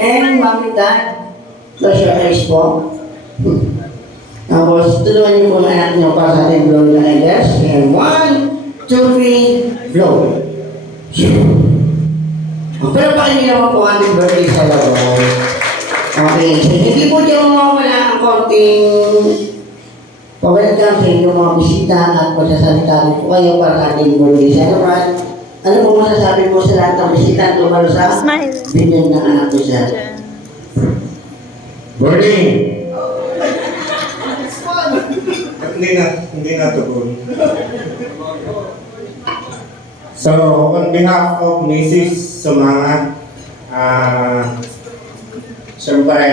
And Mami Dad, close your eyes po. Tapos, tulungan niyo po ang anak niyo para sa ating blow na elders. And 1, 2, 3, blow. Pero pakinig naman po ang birthday sa laro. Okay, so hindi po dyan mawawala ang konting pabalik lang sa inyong mga bisita at magsasalita po kayo para sa ating birthday celebration. Ano po masasabi mo sa lahat ng bisita tungkol sa binyan ng anak ko siya? Morning! Hindi na tugon. So, on behalf of Mrs. Sumanga, siyempre,